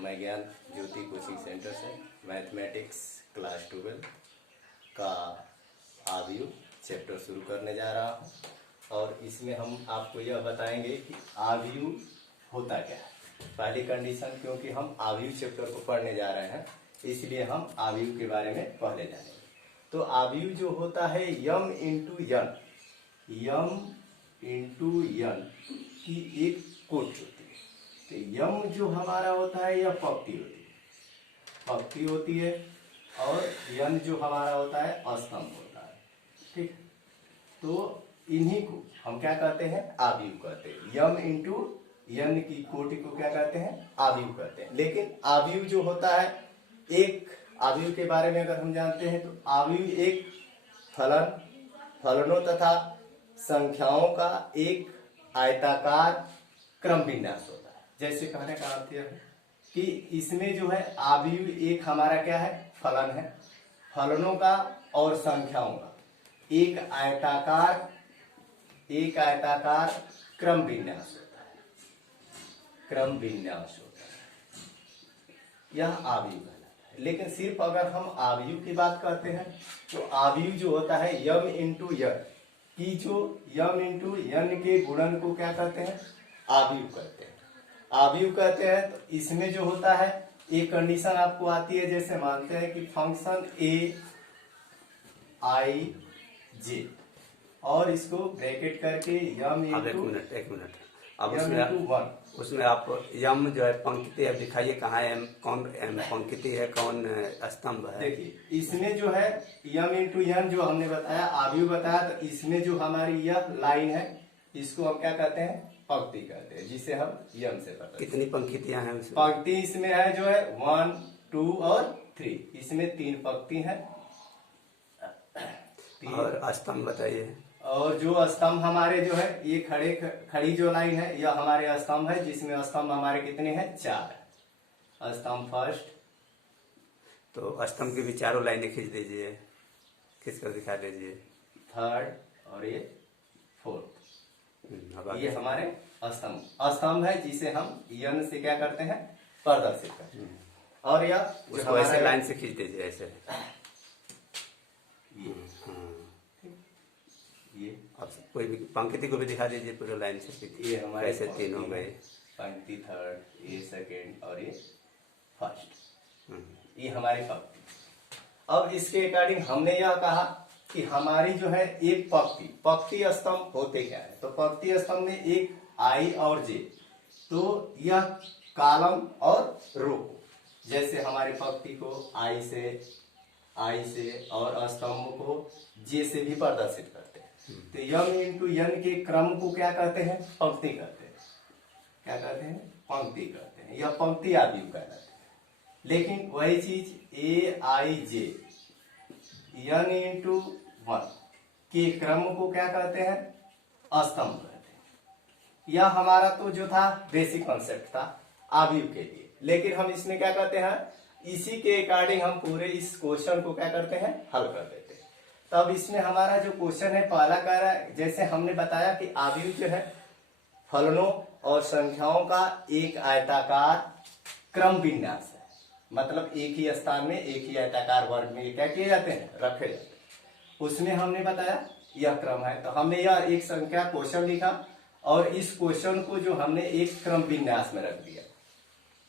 मैं ज्ञान ज्योति coaching centre से मैथमेटिक्स क्लास 12 का आव्यूह चैप्टर शुरू करने जा रहा हूँ। और इसमें हम आपको यह बताएंगे कि आव्यूह होता क्या है। पहली कंडीशन, क्योंकि हम आव्यूह चैप्टर को पढ़ने जा रहे हैं इसलिए हम आव्यूह के बारे में पहले जानेंगे। तो आव्यूह जो होता है यम इंटू यन की एक कोट होती है। तो यम जो हमारा होता है यह पक्ति होती है और यन जो हमारा होता है अस्तंभ होता है। ठीक, तो इन्हीं को हम क्या कहते हैं, आव्यूह कहते हैं। यम इंटू यन की कोटि को क्या कहते हैं, आव्यूह कहते हैं। लेकिन आव्यूह जो होता है, एक आव्यूह के बारे में अगर हम जानते हैं तो आव्यूह एक फलनों तथा संख्याओं का एक आयताकार क्रम विन्यास होता है। जैसे कहने का अर्थ यह है कि इसमें जो है आव्यूह एक हमारा क्या है, फलन है। फलनों का और संख्याओं का एक आयताकार क्रम विन्यास होता है। यह आव्यूह कहलाता है। लेकिन सिर्फ अगर हम आव्यूह की बात करते हैं तो आव्यूह जो होता है यम इंटू यन की जो यम इंटू यन के गुणन को क्या कहते हैं, आव्यूह कहते हैं। तो इसमें जो होता है एक कंडीशन आपको आती है, जैसे मानते हैं कि फंक्शन ए आई जे और इसको ब्रैकेट करके यम इंटू एक मिनट अब उसमें आप यम जो है पंक्ति अब दिखाइए कहाँ है, कौन पंक्ति है, कौन स्तंभ है। देखिए इसमें जो है यम इंटू यन जो हमने बताया, आव्यूह बताया, तो इसमें जो हमारी यह लाइन है इसको हम क्या कहते हैं, पंक्ति कहते हैं, जिसे हम यम से पढ़ते हैं। कितनी पंक्तियां हैं उसमें? पंक्ति इसमें है जो है 1, 2 और 3, इसमें 3 पंक्ति है। और स्तंभ बताइए। और जो स्तंभ हमारे जो है ये खड़ी जो लाइन है यह हमारे स्तंभ है, जिसमें स्तंभ हमारे कितने हैं, 4 स्तंभ फर्स्ट। तो स्तंभ की भी चारों लाइनें खींच दीजिए, खींच कर दिखा दीजिए। थर्ड और ये फोर्थ, ये हमारे स्तंभ है, जिसे हम यन से क्या करते हैं, प्रदर्शित करते हैं। और यह उसको ऐसे लाइन से खींच दीजिए, ऐसे ये अब कोई भी पंक्ति को भी दिखा दीजिए पूरे लाइन से। ये हमारे ऐसे 3 हो गए, पंक्ति थर्ड, ये सेकेंड और ये फर्स्ट, ये हमारी पंक्ति। अब इसके अकॉर्डिंग हमने यह कहा कि हमारी जो है एक पंक्ति स्तंभ होते क्या है। तो पंक्ति स्तंभ में एक आई और जे, तो यह कॉलम और रो, जैसे हमारी पंक्ति को आई से और स्तंभ को जे से भी प्रदर्शित करते हैं। तो यम इंटू यन के क्रम को क्या कहते हैं, पंक्ति कहते हैं। क्या कहते हैं, पंक्ति कहते हैं। यह पंक्ति आव्यूह कहलाते हैं। लेकिन वही चीज ए आई जे यन इंटू 1 के क्रम को क्या कहते हैं, स्तंभ कहते हैं। यह हमारा तो जो था बेसिक कॉन्सेप्ट था आव्यूह के लिए। लेकिन हम इसमें क्या करते हैं, इसी के अकॉर्डिंग हम पूरे इस क्वेश्चन को क्या करते हैं, हल कर देते हैं। तब इसमें हमारा जो क्वेश्चन है पहला कह रहा है, जैसे हमने बताया कि आव्यूह जो है फलनों और संख्याओं का एक आयताकार क्रम विन्यास है। मतलब एक ही स्थान में एक ही आयताकार वर्ग में क्या किए जाते हैं, रखे जाते हैं। उसमें हमने बताया यह क्रम है। तो हमने यह एक संख्या क्वेश्चन लिखा और इस क्वेश्चन को जो हमने एक क्रम विन्यास में रख दिया,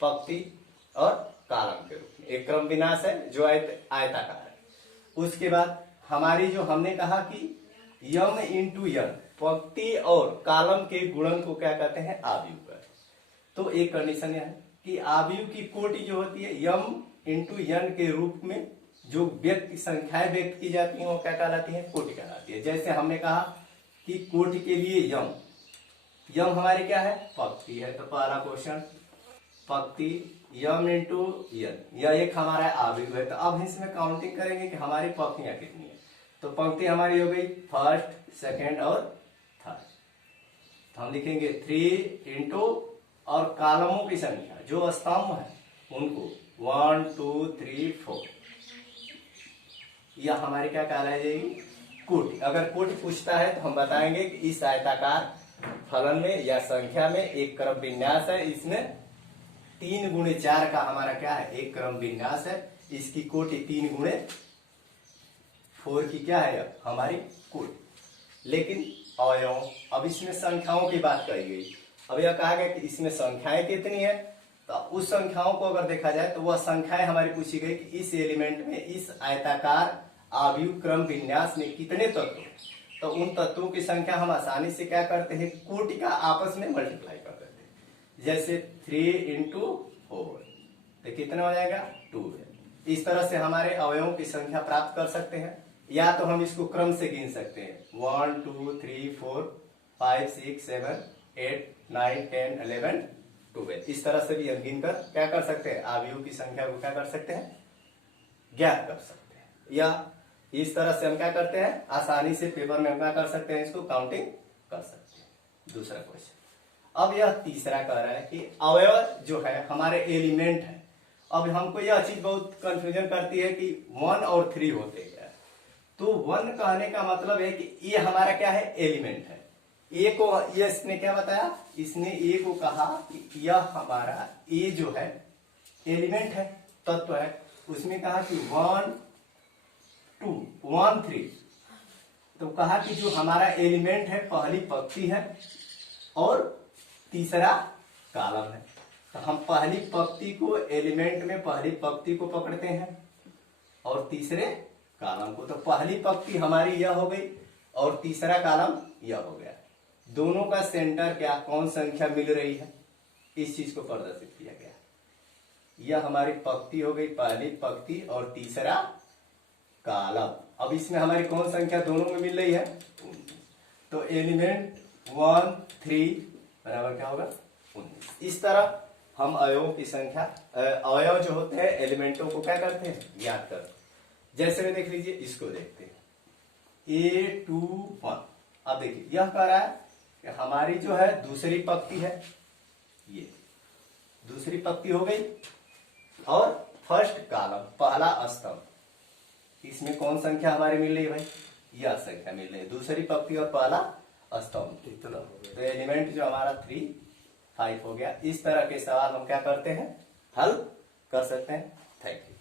पंक्ति और कॉलम के रूप में। एक क्रम विन्यास है जो आयताकार है। उसके बाद हमारी जो हमने कहा कि यम इंटू यन पंक्ति और कॉलम के गुणन को क्या कहते हैं, आव्यूह कहते हैं। तो एक कंडीशन यह है कि आव्यूह की कोटि जो होती है यम इंटू यन के रूप में जो संख्याएं व्यक्त की जाती हैं वो क्या कहलाती है, कोटि कहलाती है। जैसे हमने कहा कि कोटि के लिए यम हमारी क्या है, पंक्ति है। तो पहला क्वेश्चन पंक्ति यम इंटू यन, यह एक हमारा आव्यूह है। तो अब इसमें काउंटिंग करेंगे कि हमारी पंक्तियां कितनी है। तो पंक्ति हमारी हो गई फर्स्ट, सेकेंड और थर्ड। तो हम लिखेंगे 3 इंटू और कॉलमों की संख्या जो स्तंभ है उनको 1, 2, 3, 4, यह हमारी क्या कहलाई जाएगी, कोटि। अगर कोटि पूछता है तो हम बताएंगे कि इस आयताकार फलन में या संख्या में एक क्रम विन्यास है, इसमें 3 गुणे 4 का हमारा क्या है, एक क्रम विन्यास है। इसकी कोटि 3 गुणे 4 की क्या है हमारी कोटि। लेकिन अवयव, अब इसमें संख्याओं की बात कही गई। अब यह कहा गया कि इसमें संख्याएं कितनी है, तो उस संख्याओं को अगर देखा जाए तो वह संख्याएं हमारी पूछी गई कि इस एलिमेंट में, इस आयताकार आव्यूह क्रम विन्यास में कितने तत्व हैं। तो उन तत्वों की संख्या हम आसानी से क्या करते हैं, कोटि का आपस में मल्टीप्लाई कर देते हैं। जैसे 3 × 4 तो कितना हो जाएगा, 2 है। इस तरह से हमारे अवयवों की संख्या प्राप्त कर सकते हैं। या तो हम इसको क्रम से गिन सकते हैं, 1 2 3 4 5 6 7 8 9 10 11 12। इस तरह से भी हम गिन कर क्या कर सकते हैं, आव्यूह की संख्या को क्या कर सकते हैं, ज्ञात कर सकते हैं। या इस तरह से हम क्या करते हैं, आसानी से पेपर में हम क्या कर सकते हैं, इसको काउंटिंग कर सकते हैं। दूसरा क्वेश्चन, अब यह तीसरा कह रहा है कि अवयव जो है हमारे एलिमेंट है। अब हमको यह चीज बहुत कंफ्यूजन करती है कि 1 और 3 होते क्या है। तो 1 कहने का मतलब है कि ये हमारा क्या है, एलिमेंट है। ए को ये इसने क्या बताया, इसने ए को कहा कि यह हमारा ए जो है एलिमेंट है, तत्व है। उसमें कहा कि 1 2 1 3, तो कहा कि जो हमारा एलिमेंट है पहली पंक्ति है और तीसरा कॉलम है। तो हम पहली पंक्ति को, एलिमेंट में पहली पंक्ति को पकड़ते हैं और तीसरे कॉलम को। तो पहली पंक्ति हमारी यह हो गई और तीसरा कॉलम यह हो गया। दोनों का सेंटर क्या, कौन संख्या मिल रही है, इस चीज को प्रदर्शित किया गया। यह हमारी पंक्ति हो गई, पहली पंक्ति और तीसरा कॉलम। अब इसमें हमारी कौन संख्या दोनों में मिल रही है, तो एलिमेंट 1 3 बराबर क्या होगा, 19। इस तरह हम अवयवों की संख्या, अवयव जो होते हैं एलिमेंटों को क्या करते हैं, ज्ञात करते हैं। जैसे में देख लीजिए, इसको देखते हैं, A21। अब देखिए यह कह रहा है कि हमारी जो है दूसरी पंक्ति है, ये दूसरी पंक्ति हो गई और फर्स्ट कॉलम, पहला स्तंभ। इसमें कौन संख्या हमारी मिल रही है भाई, यह संख्या मिल रही है, दूसरी पंक्ति और पहला स्तंभ। तो एलिमेंट जो हमारा 3 5 हो गया। इस तरह के सवाल हम क्या करते हैं, हल कर सकते हैं। Thank you.